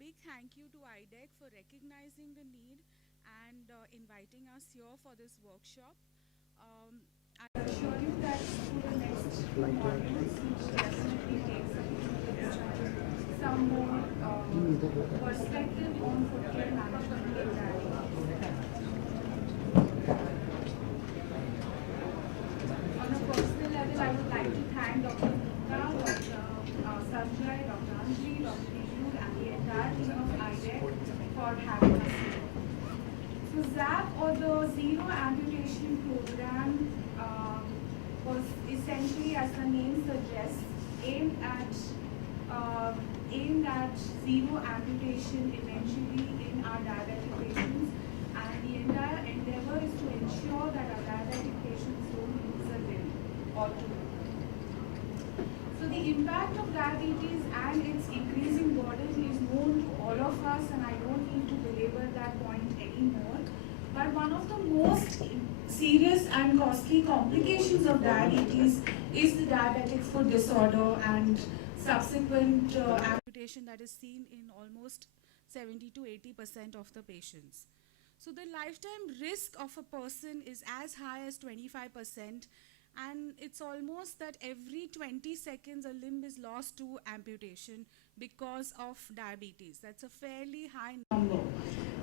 big thank you to IDEC for recognizing the need and inviting us here for this workshop. I assure you that for the next few modules, we will definitely take some more perspective on food care management in diabetes. On a personal level, I would like to thank Dr. Gupta, Dr. Sanjay, Dr. Anjali, Dr. Vishnu, and the entire team of IDEC for having us here. So ZAP, or the Zero Amputation Program, was essentially, as the name suggests, aimed at zero amputation eventually in our diabetic patients, and the entire endeavor is to ensure that our diabetic patients don't lose a limb or two. So the impact of diabetes and its increasing burden is known to all of us, and I don't need to belabor that point anymore. But one of the most serious and costly complications of diabetes is the diabetic foot disorder and subsequent amputation that is seen in almost 70 to 80% of the patients. So the lifetime risk of a person is as high as 25%, and it's almost that every 20 seconds a limb is lost to amputation because of diabetes. That's a fairly high number.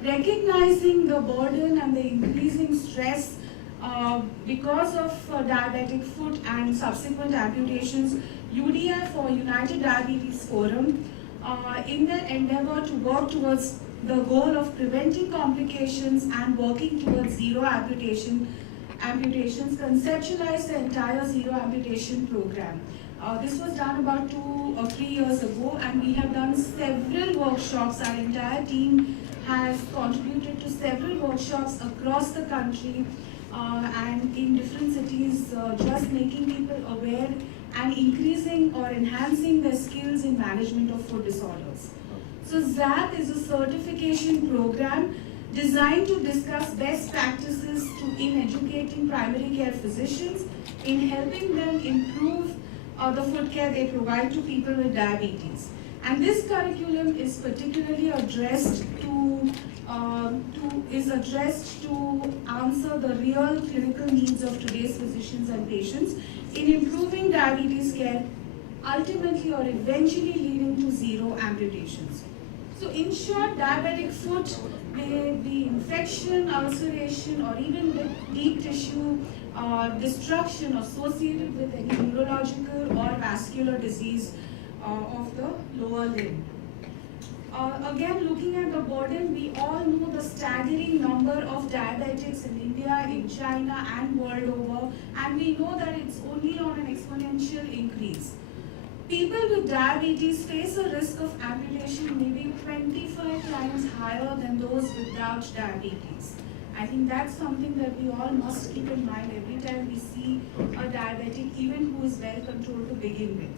Recognizing the burden and the increasing stress because of diabetic foot and subsequent amputations, UDF, or United Diabetes Forum, in their endeavor to work towards the goal of preventing complications and working towards zero amputations, conceptualized the entire zero amputation program. This was done about 2 or 3 years ago, and we have done several workshops. Our entire team has contributed to several workshops across the country and in different cities, just making people aware and increasing or enhancing their skills in management of food disorders. So ZAP is a certification program designed to discuss best practices in educating primary care physicians, in helping them improve the food care they provide to people with diabetes. And this curriculum is particularly addressed to answer the real clinical needs of today's physicians and patients in improving diabetes care, ultimately or eventually leading to zero amputations. So in short, diabetic foot may be infection, ulceration, or even with deep tissue destruction associated with any neurological or vascular disease of the lower limb. Again, looking at the burden, we all know the staggering number of diabetics in India, in China, and world over, and we know that it's only on an exponential increase. People with diabetes face a risk of amputation maybe 25 times higher than those without diabetes. I think that's something that we all must keep in mind every time we see a diabetic, even who is well controlled to begin with.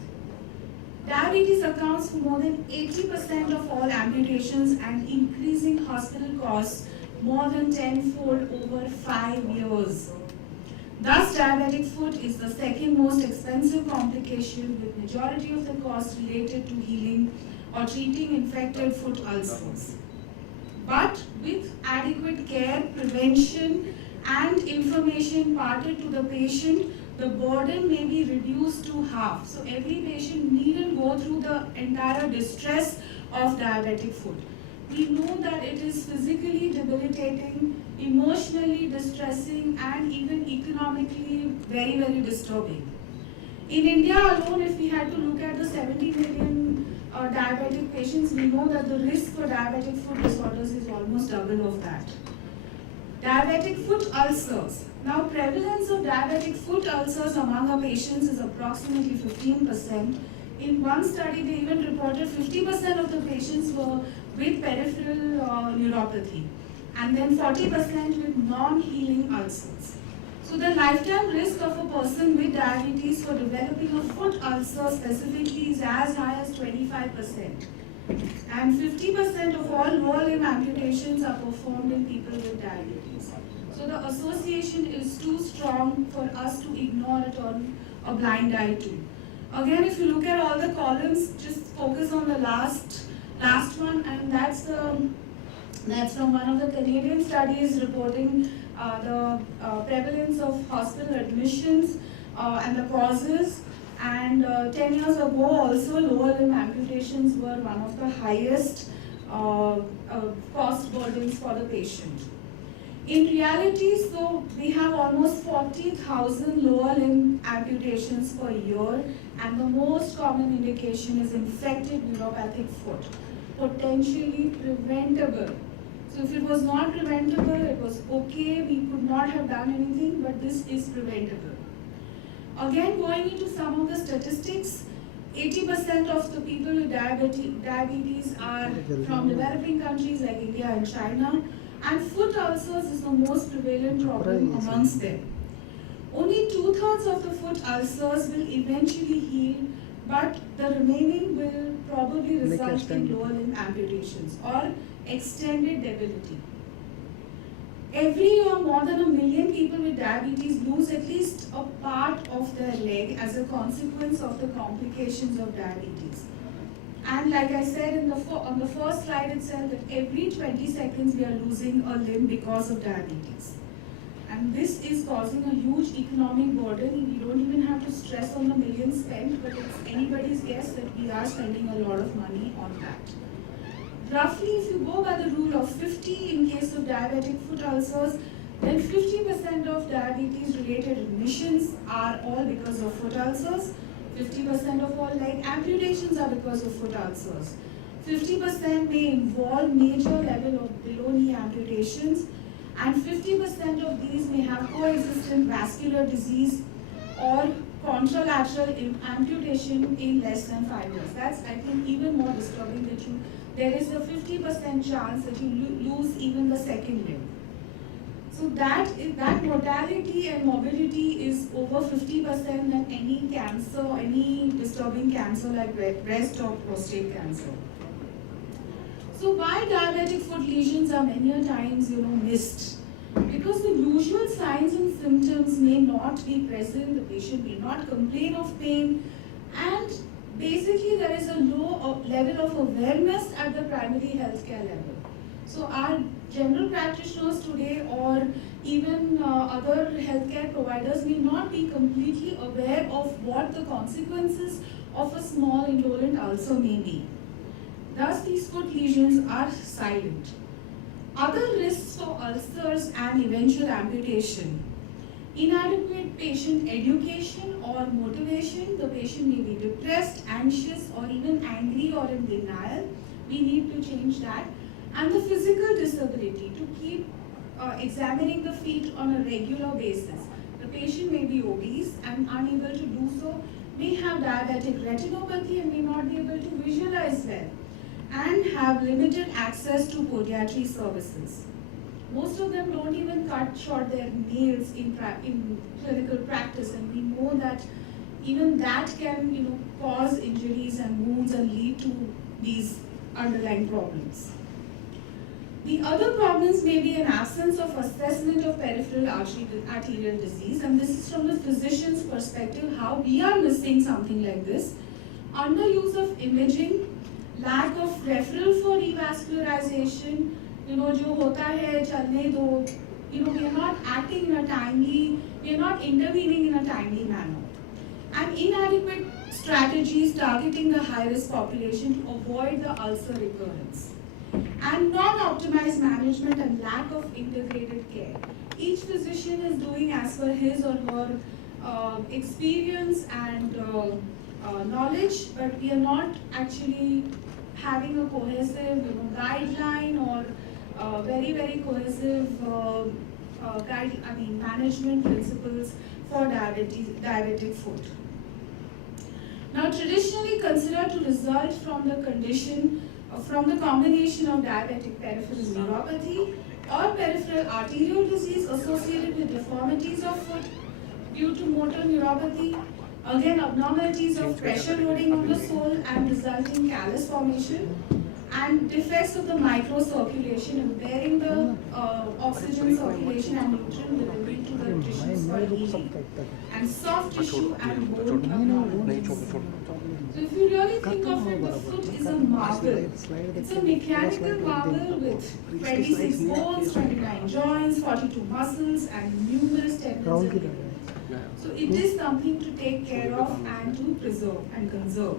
Diabetes accounts for more than 80% of all amputations and increasing hospital costs more than tenfold over 5 years. Thus, diabetic foot is the second most expensive complication, with majority of the costs related to healing or treating infected foot ulcers. But with adequate care, prevention, and information imparted to the patient, the burden may be reduced to half. So every patient needn't go through the entire distress of diabetic foot. We know that it is physically debilitating, emotionally distressing, and even economically very, very disturbing. In India alone, if we had to look at the 70 million diabetic patients, we know that the risk for diabetic foot disorders is almost double of that. Diabetic foot ulcers. Now, prevalence of diabetic foot ulcers among our patients is approximately 15%. In one study, they even reported 50% of the patients were with peripheral neuropathy, and then 40% with non-healing ulcers. So the lifetime risk of a person with diabetes for developing a foot ulcer specifically is as high as 25%. And 50% of all lower limb amputations are performed in people with diabetes. So the association is too strong for us to ignore it on a blind eye to. Again, if you look at all the columns, just focus on the last Last one, and that's from one of the Canadian studies reporting the prevalence of hospital admissions and the causes. And 10 years ago, also lower limb amputations were one of the highest cost burdens for the patient. In reality, so we have almost 40,000 lower limb amputations per year, and the most common indication is infected neuropathic foot, potentially preventable. So if it was not preventable, it was okay, we could not have done anything, but this is preventable. Again, going into some of the statistics, 80% of the people with diabetes are from developing countries like India and China, and foot ulcers is the most prevalent problem amongst them. Only 2/3 of the foot ulcers will eventually heal, but the remaining will probably result in lower limb amputations or extended debility. Every year, more than 1 million people with diabetes lose at least a part of their leg as a consequence of the complications of diabetes. And like I said on the first slide itself, that every 20 seconds we are losing a limb because of diabetes. And this is causing a huge economic burden. We don't even have to stress on the millions spent, but it's anybody's guess that we are spending a lot of money on that. Roughly, if you go by the rule of 50 in case of diabetic foot ulcers, then 50% of diabetes-related admissions are all because of foot ulcers. 50% of all leg amputations are because of foot ulcers. 50% may involve major level of below-knee amputations, and 50% of these may have coexistent vascular disease or contralateral amputation in less than 5 years. That's, I think, even more disturbing that there is a 50% chance that you lose even the second limb. So that mortality and morbidity is over 50% than any cancer, any disturbing cancer like breast or prostate cancer. So why diabetic foot lesions are many a times missed? Because the usual signs and symptoms may not be present, the patient may not complain of pain, and basically there is a low level of awareness at the primary healthcare level. So our general practitioners today or even other healthcare providers may not be completely aware of what the consequences of a small indolent ulcer may be. Thus, these foot lesions are silent. Other risks for ulcers and eventual amputation. Inadequate patient education or motivation. The patient may be depressed, anxious, or even angry or in denial. We need to change that. And the physical disability, to keep examining the feet on a regular basis. The patient may be obese and unable to do so, may have diabetic retinopathy and may not be able to visualize well, and have limited access to podiatry services. Most of them don't even cut short their nails in clinical practice, and we know that even that can cause injuries and wounds and lead to these underlying problems. The other problems may be an absence of assessment of peripheral arterial disease, and this is from the physician's perspective, how we are missing something like this. Underuse of imaging, lack of referral for revascularization, जो होता है चलने दो, we are not acting in a timely, we are not intervening in a timely manner. And inadequate strategies targeting the high-risk population to avoid the ulcer recurrence. And non-optimized management and lack of integrated care. Each physician is doing as per his or her experience and knowledge, but we are not actually having a cohesive guideline or very, very cohesive management principles for diabetic foot. Now, traditionally considered to result from the condition, from the combination of diabetic peripheral neuropathy or peripheral arterial disease associated with deformities of foot due to motor neuropathy, again abnormalities of pressure loading on the sole and resulting callus formation, and defects of the microcirculation impairing the oxygen circulation and nutrient delivery to the tissues for healing, and soft tissue and bone abnormalities. So if you really think of it, the foot is a marble. It's a mechanical marble with 26 bones, 29 joints, 42 muscles, and numerous tendons and ligaments. So it is something to take care of and to preserve and conserve.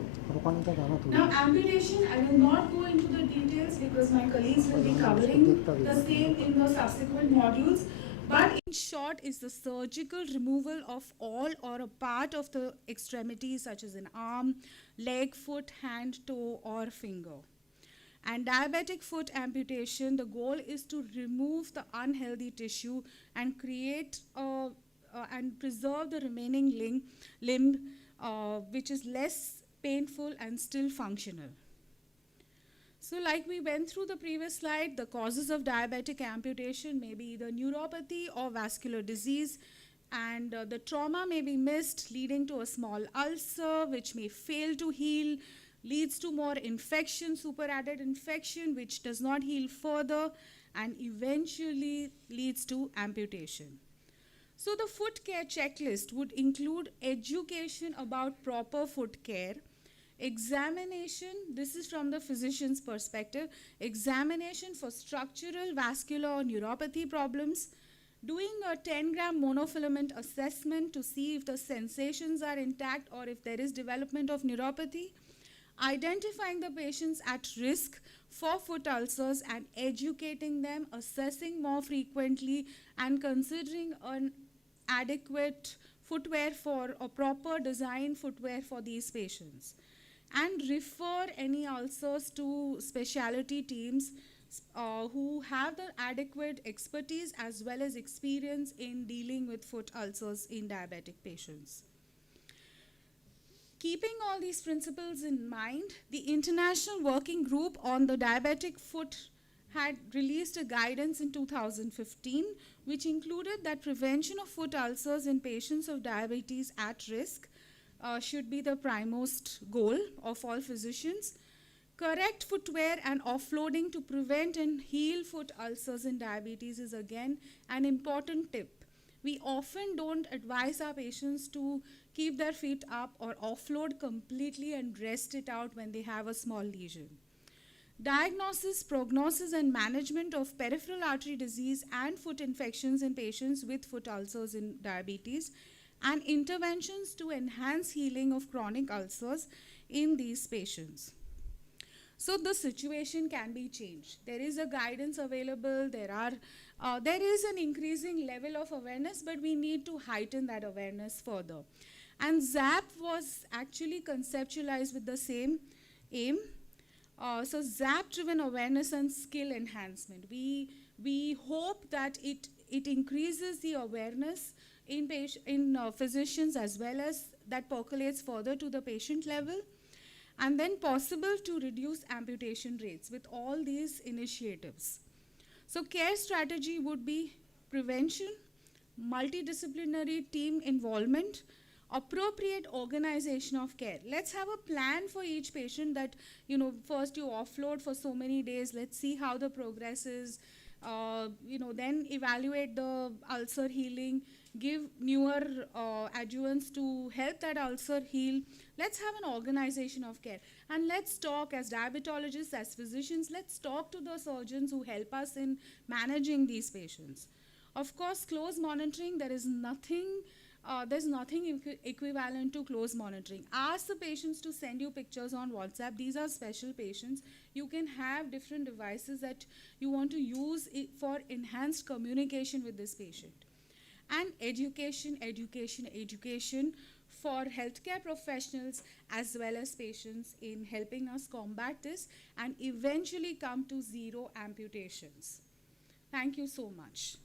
Now amputation, I will not go into the details because my colleagues will be covering the same in the subsequent modules. But in short is the surgical removal of all or a part of the extremities such as an arm, leg, foot, hand, toe or finger. And diabetic foot amputation, the goal is to remove the unhealthy tissue and create and preserve the remaining limb which is less painful and still functional. So like we went through the previous slide, the causes of diabetic amputation may be either neuropathy or vascular disease, and the trauma may be missed, leading to a small ulcer which may fail to heal, leads to more infection, superadded infection which does not heal further, and eventually leads to amputation. So the foot care checklist would include education about proper foot care, examination, this is from the physician's perspective, examination for structural, vascular or neuropathy problems, doing a 10-gram monofilament assessment to see if the sensations are intact or if there is development of neuropathy, identifying the patients at risk for foot ulcers and educating them, assessing more frequently and considering an adequate footwear for a proper design footwear for these patients, and refer any ulcers to specialty teams who have the adequate expertise as well as experience in dealing with foot ulcers in diabetic patients. Keeping all these principles in mind, the International Working Group on the Diabetic Foot had released a guidance in 2015 which included that prevention of foot ulcers in patients of diabetes at risk should be the primemost goal of all physicians. Correct footwear and offloading to prevent and heal foot ulcers in diabetes is again an important tip. We often don't advise our patients to keep their feet up or offload completely and rest it out when they have a small lesion. Diagnosis, prognosis and management of peripheral artery disease and foot infections in patients with foot ulcers in diabetes, and interventions to enhance healing of chronic ulcers in these patients. So the situation can be changed. There is a guidance available, there is an increasing level of awareness, but we need to heighten that awareness further. And ZAP was actually conceptualized with the same aim. So ZAP-driven awareness and skill enhancement. We hope that it increases the awareness in physicians as well as that percolates further to the patient level, and then possible to reduce amputation rates with all these initiatives. So care strategy would be prevention, multidisciplinary team involvement, appropriate organization of care. Let's have a plan for each patient that, first you offload for so many days, let's see how the progress is, then evaluate the ulcer healing, give newer adjuvants to help that ulcer heal. Let's have an organization of care. And let's talk as diabetologists, as physicians, let's talk to the surgeons who help us in managing these patients. Of course, close monitoring, there's nothing equivalent to close monitoring. Ask the patients to send you pictures on WhatsApp. These are special patients. You can have different devices that you want to use for enhanced communication with this patient. And education for healthcare professionals as well as patients in helping us combat this and eventually come to zero amputations. Thank you so much.